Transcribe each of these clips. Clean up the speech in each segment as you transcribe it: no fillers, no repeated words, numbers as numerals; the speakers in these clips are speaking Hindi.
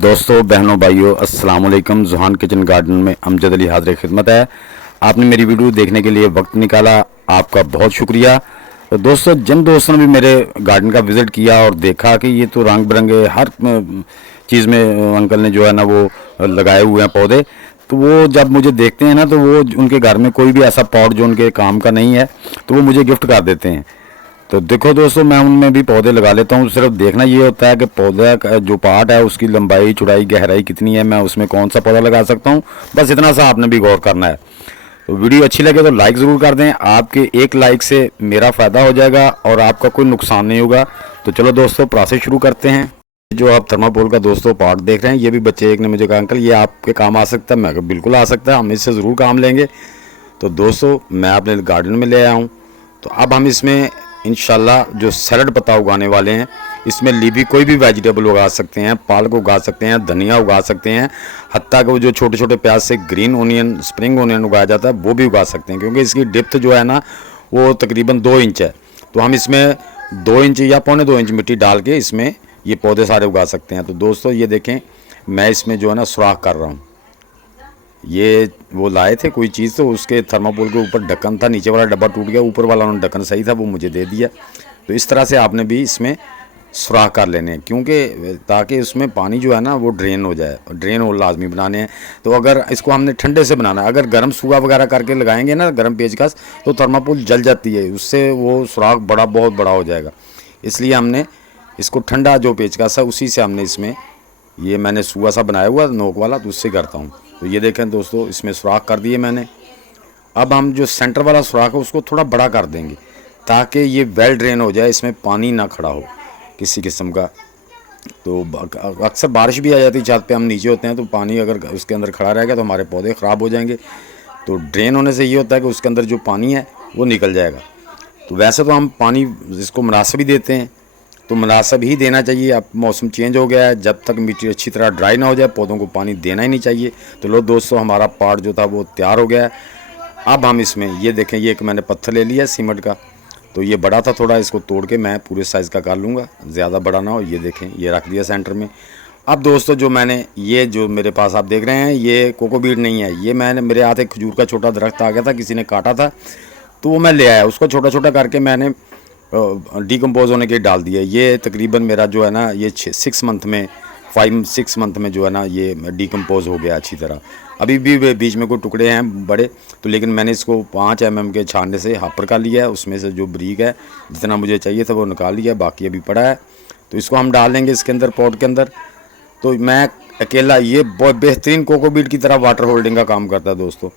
दोस्तों, बहनों, भाइयों, अस्सलाम वालेकुम। जुहान किचन गार्डन में अमजद अली हाज़िर खिदमत है। आपने मेरी वीडियो देखने के लिए वक्त निकाला, आपका बहुत शुक्रिया। तो दोस्तों, जिन दोस्तों ने भी मेरे गार्डन का विज़िट किया और देखा कि ये तो रंग बिरंगे हर चीज़ में अंकल ने जो है ना वो लगाए हुए हैं पौधे, तो वो जब मुझे देखते हैं ना तो वो उनके घर में कोई भी ऐसा पॉट जो उनके काम का नहीं है तो वो मुझे गिफ्ट कर देते हैं। तो देखो दोस्तों, मैं उनमें भी पौधे लगा लेता हूँ। सिर्फ देखना ये होता है कि पौधे का जो पार्ट है उसकी लंबाई, चौड़ाई, गहराई कितनी है, मैं उसमें कौन सा पौधा लगा सकता हूँ, बस इतना सा आपने भी गौर करना है। तो वीडियो अच्छी लगे तो लाइक ज़रूर कर दें। आपके एक लाइक से मेरा फ़ायदा हो जाएगा और आपका कोई नुकसान नहीं होगा। तो चलो दोस्तों, प्रोसेस शुरू करते हैं। जो आप थर्माकोल का दोस्तों पार्ट देख रहे हैं, ये भी बच्चे एक ने मुझे कहा अंकल ये आपके काम आ सकता है। मैं कहा बिल्कुल आ सकता है, हम इससे ज़रूर काम लेंगे। तो दोस्तों, मैं अपने गार्डन में ले आया हूँ। तो अब हम इसमें इंशाल्लाह जो सैलड पत्ता उगाने वाले हैं, इसमें लीवी कोई भी वेजिटेबल उगा सकते हैं, पालक उगा सकते हैं, धनिया उगा सकते हैं, हत्ता कि वो जो छोटे छोटे प्याज से ग्रीन ओनियन, स्प्रिंग ओनियन उगाया जाता है वो भी उगा सकते हैं, क्योंकि इसकी डेप्थ जो है ना वो तकरीबन 2 इंच है। तो हम इसमें 2 इंच या 2.25 इंच मिट्टी डाल के इसमें ये पौधे सारे उगा सकते हैं। तो दोस्तों ये देखें, मैं इसमें जो है ना सुराख कर रहा हूँ। ये वो लाए थे कोई चीज़, तो उसके थर्माकोल के ऊपर ढक्कन था, नीचे वाला डब्बा टूट गया, ऊपर वाला उन्होंने ढक्कन सही था वो मुझे दे दिया। तो इस तरह से आपने भी इसमें सुराख कर लेने हैं, क्योंकि ताकि उसमें पानी जो है ना वो ड्रेन हो जाए। ड्रेन होल लाजमी बनाने हैं। तो अगर इसको हमने ठंडे से बनाना है, अगर गर्म सूखा वगैरह करके लगाएंगे ना गर्म पेचकस, तो थर्माकोल जल जाती है, उससे वो सुराख बहुत बड़ा हो जाएगा। इसलिए हमने इसको ठंडा जो पेचकस है उसी से हमने इसमें, ये मैंने सूआ सा बनाया हुआ नोक वाला, तो उससे करता हूँ। तो ये देखें दोस्तों, इसमें सुराख कर दिए मैंने। अब हम जो सेंटर वाला सुराख है उसको थोड़ा बड़ा कर देंगे ताकि ये वेल ड्रेन हो जाए, इसमें पानी ना खड़ा हो किसी किस्म का। तो अक्सर बारिश भी आ जाती है, छत पे हम नीचे होते हैं, तो पानी अगर उसके अंदर खड़ा रहेगा तो हमारे पौधे ख़राब हो जाएंगे। तो ड्रेन होने से ये होता है कि उसके अंदर जो पानी है वो निकल जाएगा। तो वैसे तो हम पानी इसको मुनासिब ही देते हैं, तो मुनासिब ही देना चाहिए। अब मौसम चेंज हो गया है, जब तक मिट्टी अच्छी तरह ड्राई ना हो जाए पौधों को पानी देना ही नहीं चाहिए। तो लो दोस्तों, हमारा पार्ट जो था वो तैयार हो गया है। अब हम इसमें ये देखें, ये एक मैंने पत्थर ले लिया सीमेंट का, तो ये बड़ा था थोड़ा, इसको तोड़ के मैं पूरे साइज़ का कर लूँगा, ज़्यादा बड़ा ना हो। ये देखें, ये रख दिया सेंटर में। अब दोस्तों, जो मैंने ये जो मेरे पास आप देख रहे हैं, ये कोकोबीट नहीं है, ये मैंने मेरे हाथ एक खजूर का छोटा दरख्त आ गया था, किसी ने काटा था, तो वो मैं ले आया। उसको छोटा छोटा करके मैंने डिकम्पोज होने के डाल दिया। ये तकरीबन मेरा जो है ना ये 6 मंथ में 5-6 मंथ में जो है ना ये डिकम्पोज हो गया अच्छी तरह। अभी भी बीच में कोई टुकड़े हैं बड़े, तो लेकिन मैंने इसको 5 mm के छानने से हापर कर लिया है। उसमें से जो ब्रीक है जितना मुझे चाहिए था वो निकाल लिया, बाकी अभी पड़ा है। तो इसको हम डाल देंगे इसके अंदर, पॉट के अंदर। तो मैं अकेला, ये बहुत बेहतरीन कोकोबीट की तरह वाटर होल्डिंग का काम करता है दोस्तों।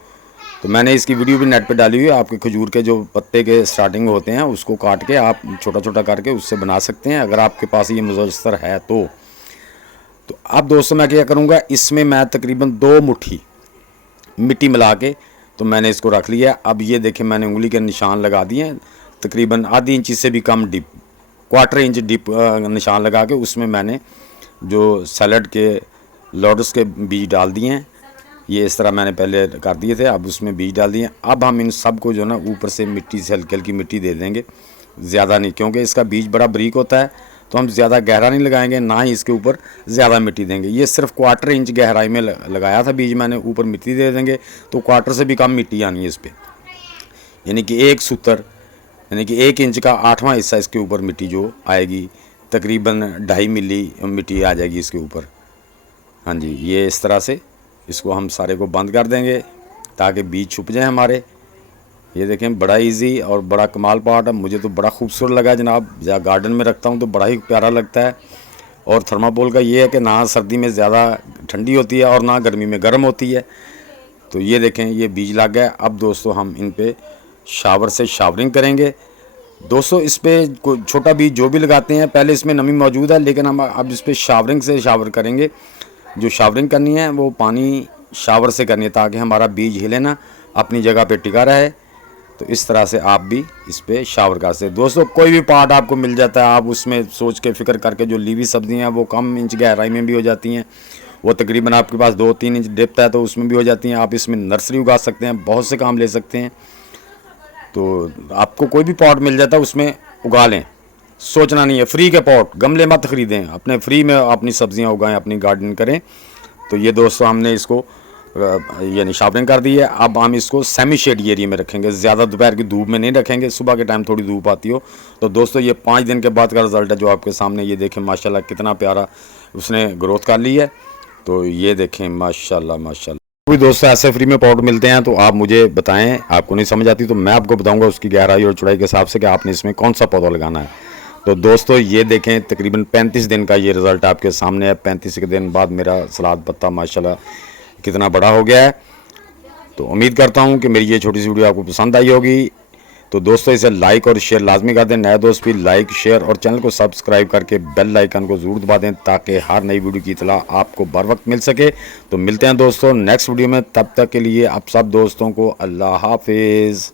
तो मैंने इसकी वीडियो भी नेट पे डाली हुई है। आपके खजूर के जो पत्ते के स्टार्टिंग होते हैं उसको काट के आप छोटा छोटा करके उससे बना सकते हैं, अगर आपके पास ये मुयस्सर है तो। अब दोस्तों मैं क्या करूँगा, इसमें मैं तकरीबन 2 मुट्ठी मिट्टी मिला के तो मैंने इसको रख लिया। अब ये देखें, मैंने उंगली के निशान लगा दिए हैं, तकरीबन आधी इंच से भी कम डिप, 1/4 इंच डिप निशान लगा के उसमें मैंने जो सैलड के लोटस के बीज डाल दिए हैं। ये इस तरह मैंने पहले कर दिए थे, अब उसमें बीज डाल दिए। अब हम इन सब को जो ना ऊपर से मिट्टी से हल्की हल्की मिट्टी दे देंगे, ज़्यादा नहीं, क्योंकि इसका बीज बड़ा बारीक होता है, तो हम ज़्यादा गहरा नहीं लगाएंगे, ना ही इसके ऊपर ज़्यादा मिट्टी देंगे। ये सिर्फ 1/4 इंच गहराई में लगाया था बीज मैंने, ऊपर मिट्टी दे देंगे तो 1/4 से भी कम मिट्टी आनी है इस पर, यानी कि 1 सूत्र, यानी कि 1 इंच का 8वां हिस्सा इसके ऊपर मिट्टी जो आएगी, तकरीबन 2.5 मिली मिट्टी आ जाएगी इसके ऊपर। हाँ जी, ये इस तरह से इसको हम सारे को बंद कर देंगे ताकि बीज छुप जाए हमारे। ये देखें, बड़ा इजी और बड़ा कमाल पार्ट है, मुझे तो बड़ा खूबसूरत लगा जनाब। जहाँ गार्डन में रखता हूँ तो बड़ा ही प्यारा लगता है। और थर्माकोल का ये है कि ना सर्दी में ज़्यादा ठंडी होती है और ना गर्मी में गर्म होती है। तो ये देखें, ये बीज लग गया। अब दोस्तों हम इन पे शावर से शावरिंग करेंगे। दोस्तों इस पर छोटा बीज जो भी लगाते हैं, पहले इसमें नमी मौजूद है, लेकिन हम अब इस पर शावरिंग से शावर करेंगे। जो शावरिंग करनी है वो पानी शावर से करनी है ताकि हमारा बीज हिले ना, अपनी जगह पे टिका रहे। तो इस तरह से आप भी इस पे शावर कर सकते। दोस्तों कोई भी पार्ट आपको मिल जाता है, आप उसमें सोच के फ़िक्र करके, जो लीवी सब्जियां वो कम इंच गहराई में भी हो जाती हैं, वो तकरीबन आपके पास 2-3 इंच डेप्थ है तो उसमें भी हो जाती हैं। आप इसमें नर्सरी उगा सकते हैं, बहुत से काम ले सकते हैं। तो आपको कोई भी पॉट मिल जाता है उसमें उगा लें, सोचना नहीं है। फ्री के पॉट गमले मत खरीदें, अपने फ्री में अपनी सब्जियां उगाएं, अपनी गार्डन करें। तो ये दोस्तों हमने इसको यानी शार्पनिंग कर दी है। अब हम इसको सेमी शेड एरिया में रखेंगे, ज़्यादा दोपहर की धूप में नहीं रखेंगे, सुबह के टाइम थोड़ी धूप आती हो। तो दोस्तों ये 5 दिन के बाद का रिज़ल्ट है जो आपके सामने, ये देखें माशाल्लाह कितना प्यारा उसने ग्रोथ कर ली है। तो ये देखें माशाल्लाह माशाल्लाह। कोई दोस्तों ऐसे फ्री में पॉट मिलते हैं तो आप मुझे बताएं, आपको नहीं समझ आती तो मैं आपको बताऊंगा उसकी गहराई और चौड़ाई के हिसाब से कि आपने इसमें कौन सा पौधा लगाना है। तो दोस्तों ये देखें तकरीबन 35 दिन का ये रिज़ल्ट आपके सामने है। 35 के दिन बाद मेरा सलाद पत्ता माशाल्लाह कितना बड़ा हो गया है। तो उम्मीद करता हूँ कि मेरी ये छोटी सी वीडियो आपको पसंद आई होगी। तो दोस्तों इसे लाइक और शेयर लाजमी कर दें, नए दोस्त भी लाइक शेयर और चैनल को सब्सक्राइब करके बेल आइकन को ज़रूर दबा दें ताकि हर नई वीडियो की इतला आपको बर वक्त मिल सके। तो मिलते हैं दोस्तों नेक्स्ट वीडियो में, तब तक के लिए आप सब दोस्तों को अल्लाह हाफिज़।